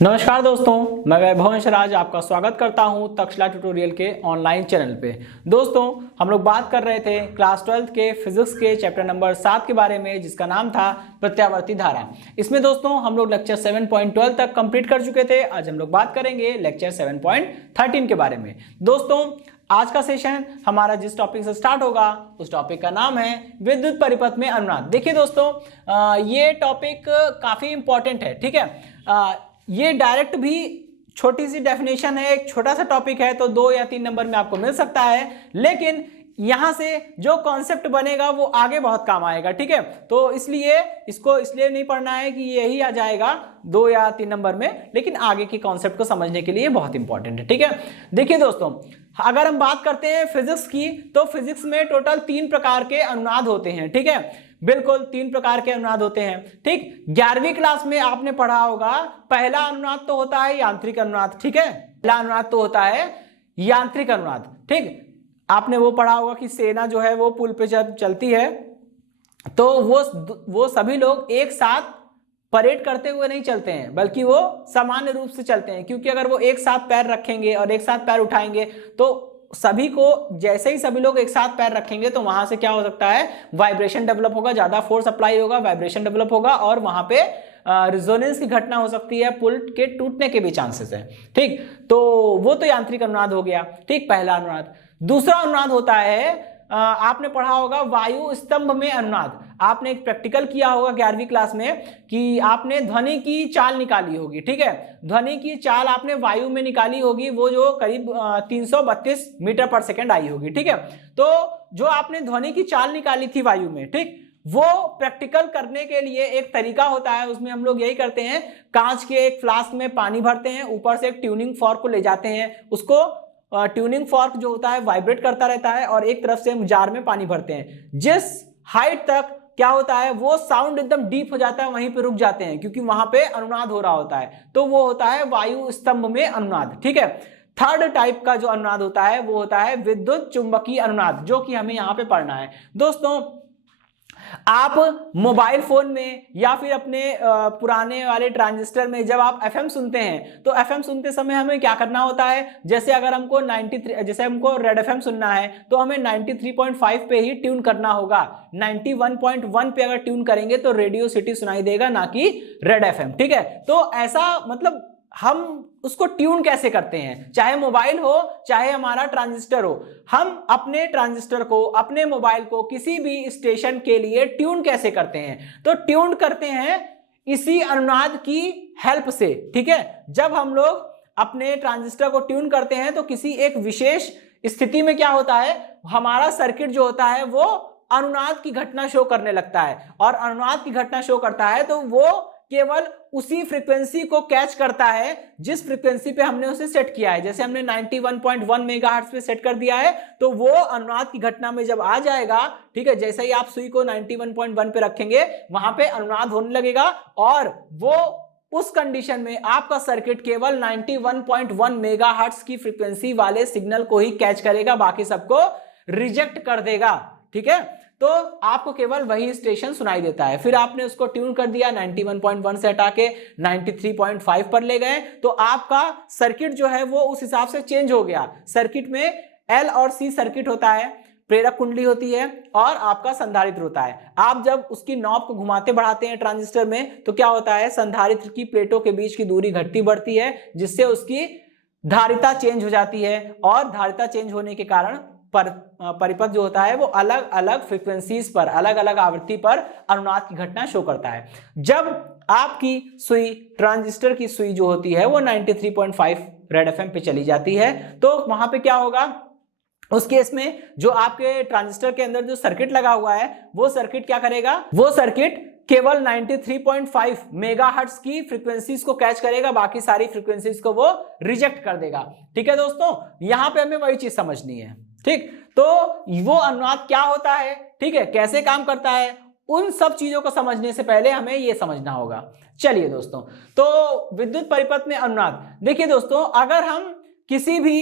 नमस्कार दोस्तों, मैं वैभव राज आपका स्वागत करता हूं तक्षशिला ट्यूटोरियल के ऑनलाइन चैनल पे। दोस्तों, हम लोग बात कर रहे थे क्लास 12 के फिजिक्स के चैप्टर नंबर 7 के बारे में, जिसका नाम था प्रत्यावर्ती धारा। इसमें दोस्तों हम लोग लेक्चर 7.12 तक कंप्लीट कर चुके थे। आज हम लोग बात करेंगे लेक्चर 7.13 के बारे में। दोस्तों, आज का सेशन हमारा जिस टॉपिक से स्टार्ट होगा उस टॉपिक का नाम है विद्युत परिपथ में अनुनाद। देखिए दोस्तों, ये टॉपिक काफी इंपॉर्टेंट है। ठीक है, ये डायरेक्ट भी छोटी सी डेफिनेशन है, एक छोटा सा टॉपिक है, तो 2 या 3 नंबर में आपको मिल सकता है, लेकिन यहां से जो कॉन्सेप्ट बनेगा वो आगे बहुत काम आएगा। ठीक है, तो इसलिए इसको इसलिए नहीं पढ़ना है कि यही आ जाएगा 2 या 3 नंबर में, लेकिन आगे के कॉन्सेप्ट को समझने के लिए बहुत इंपॉर्टेंट है। ठीक है, देखिए दोस्तों, अगर हम बात करते हैं फिजिक्स की, तो फिजिक्स में टोटल 3 प्रकार के अनुनाद होते हैं। ठीक है, बिल्कुल 3 प्रकार के अनुनाद होते हैं। ठीक, 11वीं क्लास में आपने पढ़ा होगा, पहला अनुनाद तो होता है यांत्रिक अनुनाद। ठीक है, पहला अनुनाद तो होता है यांत्रिक अनुनाद। ठीक, आपने वो पढ़ा होगा कि सेना जो है वो पुल पे जब चलती है तो वो सभी लोग एक साथ परेड करते हुए नहीं चलते हैं, बल्कि वो सामान्य रूप से चलते हैं, क्योंकि अगर वो एक साथ पैर रखेंगे और एक साथ पैर उठाएंगे तो सभी को, जैसे ही सभी लोग एक साथ पैर रखेंगे तो वहां से क्या हो सकता है, वाइब्रेशन डेवलप होगा, ज्यादा फोर्स अप्लाई होगा, वाइब्रेशन डेवलप होगा और वहां पे रिजोनेंस की घटना हो सकती है, पुल के टूटने के भी चांसेस है। ठीक, तो वो तो यांत्रिक अनुनाद हो गया। ठीक, पहला अनुनाद। दूसरा अनुनाद होता है, आपने पढ़ा होगा वायु स्तंभ में अनुनाद। आपने एक प्रैक्टिकल किया होगा 11वीं क्लास में कि आपने ध्वनि की चाल निकाली होगी। ठीक है, ध्वनि की चाल आपने वायु में निकाली होगी, वो जो करीब 332 मीटर पर सेकेंड आई होगी। ठीक है, तो जो आपने ध्वनि की चाल निकाली थी वायु में, ठीक, वो प्रैक्टिकल करने के लिए एक तरीका होता है। उसमें हम लोग यही करते हैं, कांच के एक फ्लास्क में पानी भरते हैं, ऊपर से एक ट्यूनिंग फॉर्क को ले जाते हैं, उसको ट्यूनिंग फॉर्क जो होता है वाइब्रेट करता रहता है और एक तरफ से हम जार में पानी भरते हैं। जिस हाइट तक क्या होता है, वो साउंड एकदम डीप हो जाता है, वहीं पे रुक जाते हैं, क्योंकि वहां पे अनुनाद हो रहा होता है, तो वो होता है वायु स्तंभ में अनुनाद। ठीक है, थर्ड टाइप का जो अनुनाद होता है वो होता है विद्युत चुंबकीय अनुनाद, जो कि हमें यहाँ पे पढ़ना है। दोस्तों, आप मोबाइल फोन में या फिर अपने पुराने वाले ट्रांजिस्टर में जब आप एफएम सुनते हैं, तो एफएम सुनते समय हमें क्या करना होता है, जैसे अगर हमको 93, जैसे हमको रेड एफएम सुनना है तो हमें 93.5 पे ही ट्यून करना होगा। 91.1 पे अगर ट्यून करेंगे तो रेडियो सिटी सुनाई देगा, ना कि रेड एफएम। ठीक है, तो ऐसा मतलब हम उसको ट्यून कैसे करते हैं, चाहे मोबाइल हो चाहे हमारा ट्रांजिस्टर हो, हम अपने ट्रांजिस्टर को, अपने मोबाइल को किसी भी स्टेशन के लिए ट्यून कैसे करते हैं, तो ट्यून करते हैं इसी अनुनाद की हेल्प से। ठीक है, जब हम लोग अपने ट्रांजिस्टर को ट्यून करते हैं तो किसी एक विशेष स्थिति में क्या होता है, हमारा सर्किट जो होता है वो अनुनाद की घटना शो करने लगता है, और अनुनाद की घटना शो करता है तो वो केवल उसी फ्रीक्वेंसी को कैच करता है जिस फ्रीक्वेंसी पे हमने उसे सेट किया है। जैसे हमने 91.1 मेगाहर्ट्ज पे सेट कर दिया है, तो वो अनुनाद की घटना में जब आ जाएगा, ठीक है, जैसे ही आप सुई को 91.1 पे रखेंगे वहां पे अनुनाद होने लगेगा, और वो उस कंडीशन में आपका सर्किट केवल 91.1 मेगाहर्ट्ज की फ्रीक्वेंसी वाले सिग्नल को ही कैच करेगा, बाकी सबको रिजेक्ट कर देगा। ठीक है, तो आपको केवल वही स्टेशन सुनाई देता है। फिर आपने उसको ट्यून कर दिया, 91.1 से हटा के 93.5 पर ले गए, तो आपका सर्किट जो है वो उस हिसाब से चेंज हो गया। सर्किट में L और C सर्किट होता है, प्रेरक कुंडली होती है और आपका संधारित्र होता है। आप जब उसकी नॉब को घुमाते बढ़ाते हैं ट्रांजिस्टर में, तो क्या होता है, संधारित्र की प्लेटों के बीच की दूरी घटती बढ़ती है, जिससे उसकी धारिता चेंज हो जाती है, और धारिता चेंज होने के कारण परिपथ जो होता है वो अलग अलग फ्रीक्वेंसीज पर, अलग अलग आवृत्ति पर अनुनाद की घटना शो करता है। जब आपकी सुई, ट्रांजिस्टर की सुई जो होती है वो 93.5 रेड एफएम पे चली जाती है, तो वहां पे क्या होगा, उस केस में जो आपके ट्रांजिस्टर के अंदर जो सर्किट लगा हुआ है वो सर्किट क्या करेगा, वो सर्किट केवल 93.5 मेगाहर्ट्ज की फ्रीक्वेंसीज को कैच करेगा, बाकी सारी फ्रीक्वेंसीज को वो रिजेक्ट कर देगा। ठीक है दोस्तों, यहां पे हमें वही चीज समझनी है। ठीक, तो वो अनुनाद क्या होता है, ठीक है, कैसे काम करता है, उन सब चीजों को समझने से पहले हमें ये समझना होगा। चलिए दोस्तों, तो विद्युत परिपथ में अनुनाद, देखिए दोस्तों, अगर हम किसी भी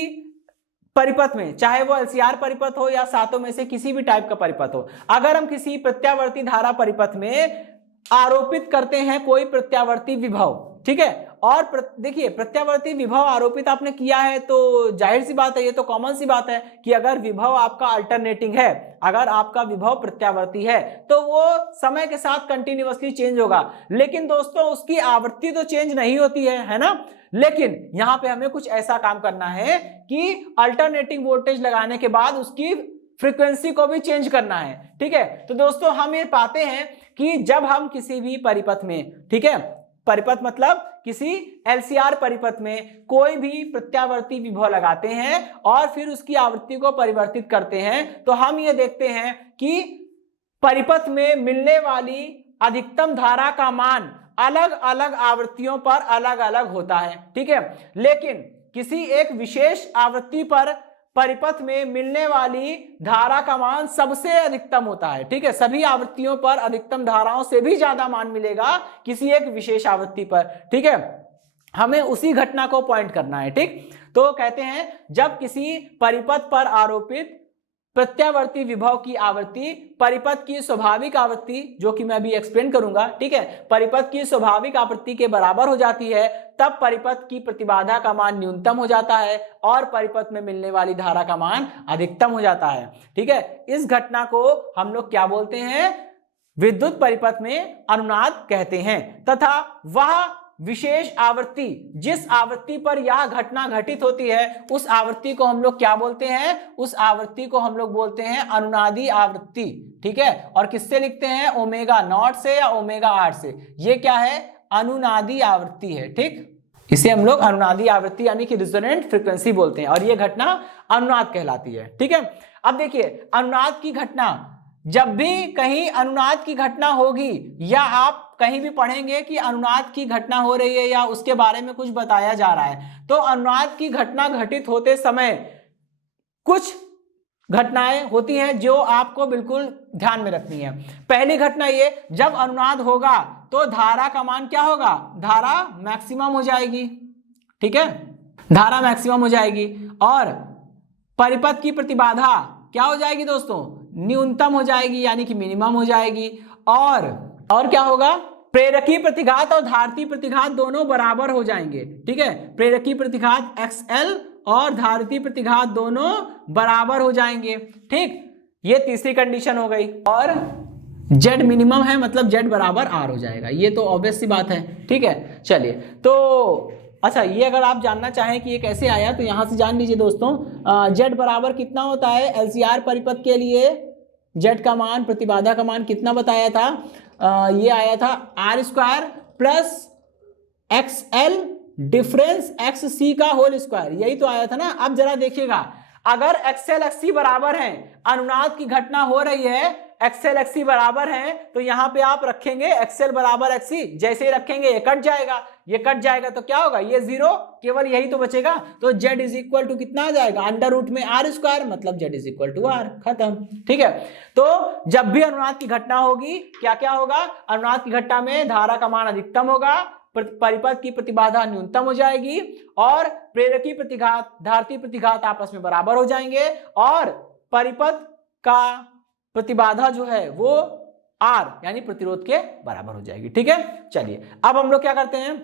परिपथ में, चाहे वो एलसीआर परिपथ हो या सातों में से किसी भी टाइप का परिपथ हो, अगर हम किसी प्रत्यावर्ती धारा परिपथ में आरोपित करते हैं कोई प्रत्यावर्ती विभव, ठीक है, और देखिए प्रत्यावर्ती विभव आरोपित आपने किया है तो जाहिर सी बात है, ये तो कॉमन सी बात है कि अगर विभव आपका अल्टरनेटिंग है, अगर आपका विभव प्रत्यावर्ती है तो वो समय के साथ कंटिन्यूअसली चेंज होगा। लेकिन दोस्तों उसकी आवृत्ति तो चेंज नहीं होती है ना। लेकिन यहां पे हमें कुछ ऐसा काम करना है कि अल्टरनेटिंग वोल्टेज लगाने के बाद उसकी फ्रीक्वेंसी को भी चेंज करना है, ठीक है। तो दोस्तों हम ये पाते हैं कि जब हम किसी भी परिपथ में, ठीक है, परिपथ मतलब किसी LCR परिपथ में कोई भी प्रत्यावर्ती विभव लगाते हैं और फिर उसकी आवृत्ति को परिवर्तित करते हैं, तो हम ये देखते हैं कि परिपथ में मिलने वाली अधिकतम धारा का मान अलग अलग आवृत्तियों पर अलग अलग होता है, ठीक है। लेकिन किसी एक विशेष आवृत्ति पर परिपथ में मिलने वाली धारा का मान सबसे अधिकतम होता है, ठीक है। सभी आवृत्तियों पर अधिकतम धाराओं से भी ज्यादा मान मिलेगा किसी एक विशेष आवृत्ति पर, ठीक है। हमें उसी घटना को पॉइंट करना है, ठीक। तो कहते हैं जब किसी परिपथ पर आरोपित प्रत्यावर्ती विभव की आवृत्ति परिपथ की स्वाभाविक आवृत्ति, जो कि मैं अभी एक्सप्लेन करूंगा, ठीक है, परिपथ की स्वाभाविक आवृत्ति के बराबर हो जाती है, तब परिपथ की प्रतिबाधा का मान न्यूनतम हो जाता है और परिपथ में मिलने वाली धारा का मान अधिकतम हो जाता है, ठीक है। इस घटना को हम लोग क्या बोलते हैं? विद्युत परिपथ में अनुनाद कहते हैं। तथा वह विशेष आवृत्ति, जिस आवृत्ति पर यह घटना घटित होती है, उस आवृत्ति को हम लोग क्या बोलते हैं? उस आवृत्ति को हम लोग बोलते हैं अनुनादी आवृत्ति, ठीक है। और किससे लिखते हैं? ओमेगा नॉट से या ओमेगा आर से। ये क्या है? अनुनादी आवृत्ति है, ठीक। इसे हम लोग अनुनादी आवृत्ति यानी कि रिजोनेंट फ्रीक्वेंसी बोलते हैं और यह घटना अनुनाद कहलाती है, ठीक है। अब देखिए अनुनाद की घटना, जब भी कहीं अनुनाद की घटना होगी या आप कहीं भी पढ़ेंगे कि अनुनाद की घटना हो रही है या उसके बारे में कुछ बताया जा रहा है, तो अनुनाद की घटना घटित होते समय कुछ घटनाएं होती हैं जो आपको बिल्कुल ध्यान में रखनी है। पहली घटना ये, जब अनुनाद होगा तो धारा का मान क्या होगा? धारा मैक्सिमम हो जाएगी, ठीक है, धारा मैक्सिमम हो जाएगी और परिपथ की प्रतिबाधा क्या हो जाएगी दोस्तों? न्यूनतम हो जाएगी यानी कि मिनिमम हो जाएगी। और क्या होगा? प्रेरकीय प्रतिघात और धारती प्रतिघात दोनों बराबर हो जाएंगे, ठीक है। प्रेरकीय प्रतिघात XL और धारती प्रतिघात दोनों बराबर हो जाएंगे, ठीक। ये तीसरी कंडीशन हो गई। और Z मिनिमम है मतलब Z बराबर R हो जाएगा, ये तो ऑब्वियस सी बात है, ठीक है। चलिए तो अच्छा, ये अगर आप जानना चाहें कि ये कैसे आया तो यहां से जान लीजिए दोस्तों। Z बराबर कितना होता है LCR परिपथ के लिए? Z का मान, प्रतिबाधा का मान कितना बताया था? ये आया था R² plus XL difference XC का होल स्क्वायर, यही तो आया था ना। अब जरा देखिएगा, अगर XL XC बराबर है, अनुनाद की घटना हो रही है, XL XC बराबर है, तो यहां पे आप रखेंगे XL बराबर XC, जैसे ही रखेंगे ये कट जाएगा, ये कट जाएगा तो क्या होगा? ये जीरो, केवल यही तो बचेगा। तो Z इज इक्वल टू कितना आ जाएगा? अंडर रूट में R², मतलब Z is equal to R, खत्म, ठीक है। तो जब भी अनुनाद की घटना होगी क्या क्या होगा? अनुनाद की घटना में धारा का मान अधिकतम होगा, परिपथ की प्रतिबाधा न्यूनतम हो जाएगी और प्रेरकीय प्रतिघात, धारती प्रतिघात आपस में बराबर हो जाएंगे और परिपथ का प्रतिबाधा जो है वो R यानी प्रतिरोध के बराबर हो जाएगी, ठीक है। चलिए अब हम लोग क्या करते हैं,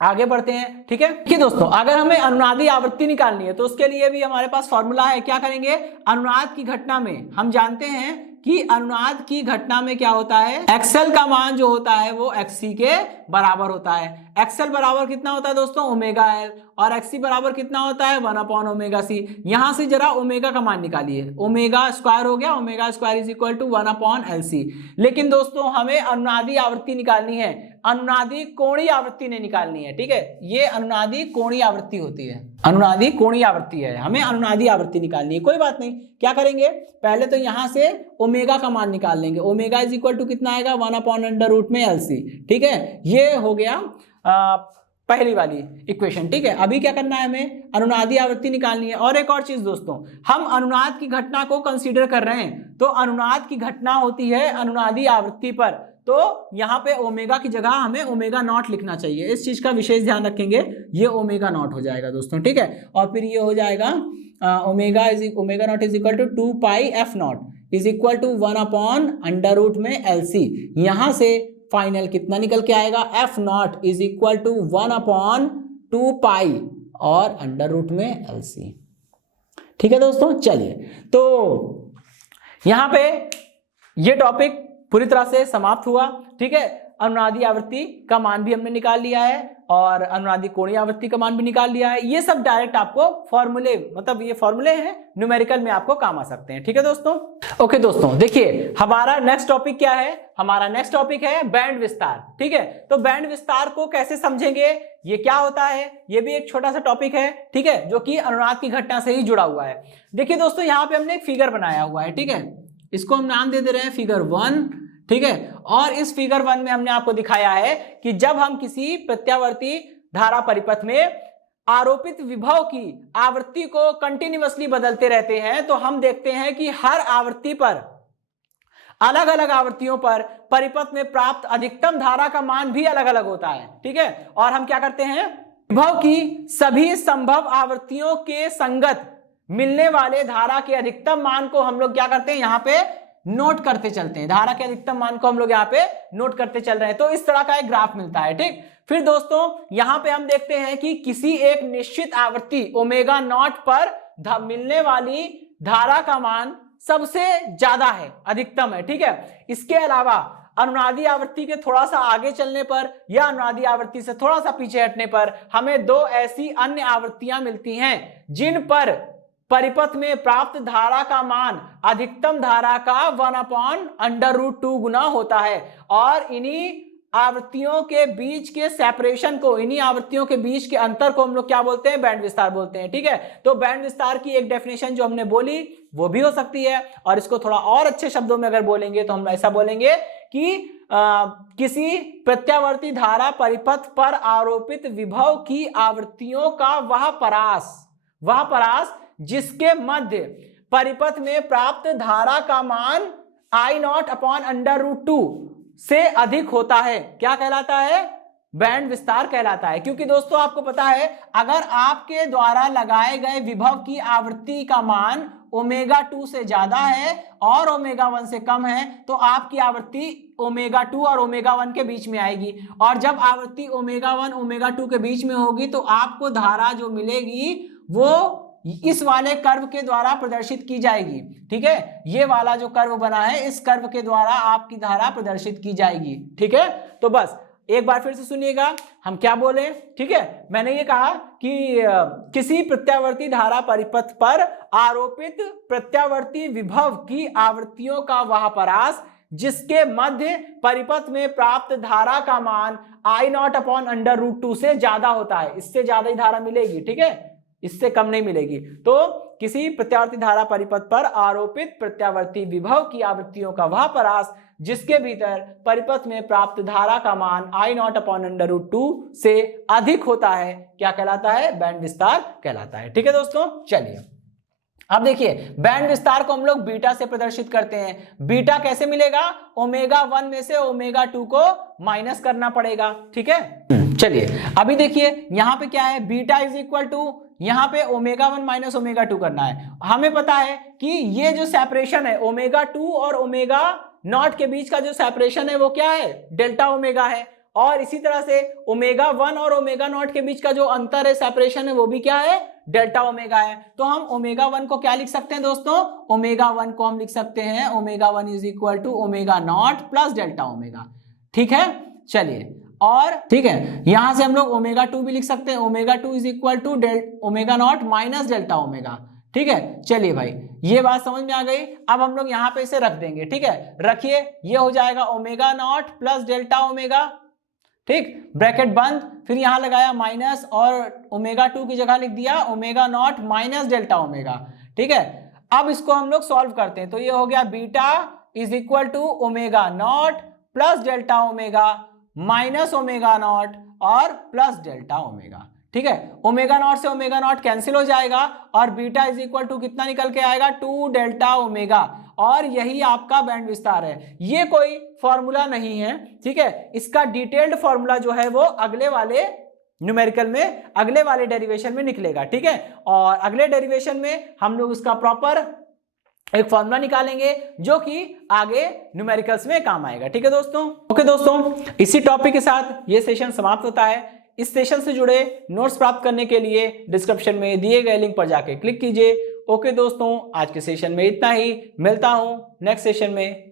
आगे बढ़ते हैं, ठीक है। देखिए दोस्तों, अगर हमें अनुनादी आवृत्ति निकालनी है तो उसके लिए भी हमारे पास फॉर्मूला है। क्या करेंगे? अनुनाद की घटना में हम जानते हैं कि अनुनाद की घटना में क्या होता है? XL का मान जो होता है वो XC के बराबर होता है। XL बराबर कितना होता है दोस्तों? ओमेगा L, और XC बराबर कितना होता है? 1/ओमेगा C। यहां से जरा ओमेगा का मान निकालिए, ओमेगा स्क्वायर हो गया, omega square is equal to 1/LC। लेकिन दोस्तों हमें अनुनादी आवृत्ति निकालनी है, अनुनादी कोणीय आवृत्ति नहीं निकालनी है, ठीक है। ये अनुनादी कोणीय आवृत्ति होती है, अनुनादी कोणीय आवृत्ति है, हमें अनुनादी आवृत्ति निकालनी है। कोई बात नहीं, क्या करेंगे? पहले तो यहां से ओमेगा का मान निकाल लेंगे। ओमेगा इज इक्वल टू कितना आएगा? 1/√LC, ठीक है। ये हो गया पहली वाली इक्वेशन, ठीक है। अभी क्या करना है? हमें अनुनादी आवृत्ति निकालनी है। और एक और चीज दोस्तों, हम अनुनाद की घटना को कंसीडर कर रहे हैं, तो अनुनाद की घटना होती है अनुनादी आवृत्ति पर, तो यहाँ पे ओमेगा की जगह हमें ओमेगा नॉट लिखना चाहिए। इस चीज का विशेष ध्यान रखेंगे, ये ओमेगा नॉट हो जाएगा दोस्तों, ठीक है। और फिर ये हो जाएगा omega not is equal to 2πf0 is equal to 1/√LC। यहाँ से फाइनल कितना निकल के आएगा, F not is equal to 1/2 pi और अंडर रूट में एलसी। ठीक है दोस्तों, चलिए तो यहां पे ये टॉपिक पूरी तरह से समाप्त हुआ। ठीक है, अनुनादी आवृत्ति का मान भी हमने निकाल लिया है और अनुनादी कोणीय आवृत्ति का मान भी निकाल लिया है। ये सब डायरेक्ट आपको फॉर्मूले, मतलब ये फॉर्मूले हैं, न्यूमेरिकल में आपको काम आ सकते हैं। ठीक है दोस्तों, ओके दोस्तों, देखिए हमारा नेक्स्ट टॉपिक क्या है, हमारा नेक्स्ट टॉपिक है बैंड विस्तार। ठीक है, तो बैंड विस्तार को कैसे समझेंगे, ये क्या होता है, ये भी एक छोटा सा टॉपिक है। ठीक है, जो कि अनुनाद की घटना से ही जुड़ा हुआ है। देखिए दोस्तों, यहाँ पे हमने एक फिगर बनाया हुआ है। ठीक है, इसको हम नाम दे रहे हैं फिगर 1। ठीक है, और इस फिगर 1 में हमने आपको दिखाया है कि जब हम किसी प्रत्यावर्ती धारा परिपथ में आरोपित विभव की आवृत्ति को कंटिन्यूअसली बदलते रहते हैं तो हम देखते हैं कि हर आवृत्ति पर, अलग अलग आवृत्तियों पर परिपथ में प्राप्त अधिकतम धारा का मान भी अलग अलग होता है। ठीक है, और हम क्या करते हैं, विभव की सभी संभव आवृत्तियों के संगत मिलने वाले धारा के अधिकतम मान को हम लोग क्या करते हैं, यहां पे नोट करते चलते हैं। धारा के अधिकतम मान को हम लोग यहाँ पे नोट करते चल रहे हैं, तो इस तरह का एक ग्राफ मिलता है। ठीक, फिर दोस्तों यहाँ पे हम देखते हैं कि किसी एक निश्चित आवृत्ति ओमेगा नॉट पर मिलने वाली धारा का मान सबसे ज्यादा है, अधिकतम है। ठीक है, इसके अलावा अनुनादी आवृत्ति के थोड़ा सा आगे चलने पर या अनुनादी आवृत्ति से थोड़ा सा पीछे हटने पर हमें दो ऐसी अन्य आवृत्तियां मिलती हैं जिन पर परिपथ में प्राप्त धारा का मान अधिकतम धारा का 1/√2 गुना होता है। और इन्हीं आवृत्तियों के बीच के सेपरेशन को, इन्हीं आवृत्तियों के बीच के अंतर को हम लोग क्या बोलते हैं, बैंड विस्तार बोलते हैं। ठीक है, तो बैंड विस्तार की एक डेफिनेशन जो हमने बोली वो भी हो सकती है, और इसको थोड़ा और अच्छे शब्दों में अगर बोलेंगे तो हम ऐसा बोलेंगे कि किसी प्रत्यावर्ती धारा परिपथ पर आरोपित विभव की आवृत्तियों का वह परास जिसके मध्य परिपथ में प्राप्त धारा का मान I0/√2 से अधिक होता है, क्या कहलाता है, बैंड विस्तार कहलाता है। क्योंकि दोस्तों आपको पता है, अगर आपके द्वारा लगाए गए विभव की आवृत्ति का मान ω2 से ज्यादा है और ω1 से कम है तो आपकी आवृत्ति ω2 और ω1 के बीच में आएगी, और जब आवृत्ति ω1 ω2 के बीच में होगी तो आपको धारा जो मिलेगी वो इस वाले कर्व के द्वारा प्रदर्शित की जाएगी। ठीक है, ये वाला जो कर्व बना है इस कर्व के द्वारा आपकी धारा प्रदर्शित की जाएगी। ठीक है, तो बस एक बार फिर से सुनिएगा हम क्या बोले। ठीक है, मैंने ये कहा कि किसी प्रत्यावर्ती धारा परिपथ पर आरोपित प्रत्यावर्ती विभव की आवृत्तियों का वह परास जिसके मध्य परिपथ में प्राप्त धारा का मान I0/√2 से ज्यादा होता है, इससे ज्यादा ही धारा मिलेगी। ठीक है, इससे कम नहीं मिलेगी। तो किसी प्रत्यावर्ती धारा परिपथ पर आरोपित प्रत्यावर्ती विभव की आवृत्तियों का वह परास जिसके भीतर परिपथ में प्राप्त धारा का मान I0/√2 से अधिक होता है, क्या कहलाता है, बैंड विस्तार कहलाता है। ठीक है दोस्तों, चलिए अब देखिए बैंड विस्तार को हम लोग बीटा से प्रदर्शित करते हैं। बीटा कैसे मिलेगा, ω1 में से ω2 को माइनस करना पड़ेगा। ठीक है, चलिए अभी देखिए यहाँ पे क्या है, बीटा इज इक्वल टू, यहाँ पे ω1 माइनस ω2 करना है। हमें पता है कि ये जो सेपरेशन है ω2 और ω0 के बीच का जो सेपरेशन है वो क्या है, डेल्टा ओमेगा है, और इसी तरह से ω1 और ω0 के बीच का जो अंतर है, सेपरेशन है, वो भी क्या है, डेल्टा ओमेगा है। तो हम ω1 को क्या लिख सकते हैं दोस्तों, ω1 को हम लिख सकते हैं ω1 is equal to ω0 plus delta omega. ठीक है, चलिए, और ठीक है यहां से हम लोग ω2 भी लिख सकते हैं, ω2 is equal to ω0 minus delta omega. ठीक है, चलिए भाई ये बात समझ में आ गई। अब हम लोग यहां पे इसे रख देंगे। ठीक है, रखिए, ये हो जाएगा ω0 प्लस डेल्टा ओमेगा। ठीक, ब्रैकेट बंद, फिर यहां लगाया माइनस और ω2 की जगह लिख दिया ω0 माइनस डेल्टा ओमेगा। ठीक है, अब इसको हम लोग सॉल्व करते हैं, तो ये हो गया beta is equal to ω0 plus delta omega minus ω0 और प्लस डेल्टा ओमेगा। ठीक है, ω0 से ω0 कैंसिल हो जाएगा और बीटा इज इक्वल टू कितना निकल के आएगा, 2 डेल्टा ओमेगा, और यही आपका बैंड विस्तार है। ये कोई फॉर्मूला नहीं है। ठीक है, इसका डिटेल्ड फॉर्मूला जो है वो अगले वाले न्यूमेरिकल में, अगले वाले डेरिवेशन में निकलेगा। ठीक है, और अगले डेरिवेशन में हम लोग उसका प्रॉपर एक फॉर्मूला निकालेंगे जो कि आगे न्यूमेरिकल्स में काम आएगा। ठीक है दोस्तों। ओके दोस्तों, इसी टॉपिक के साथ ये सेशन समाप्त होता है। इस सेशन से जुड़े नोट्स प्राप्त करने के लिए डिस्क्रिप्शन में दिए गए लिंक पर जाके क्लिक कीजिए। ओके दोस्तों, आज के सेशन में इतना ही। मिलता हूं नेक्स्ट सेशन में।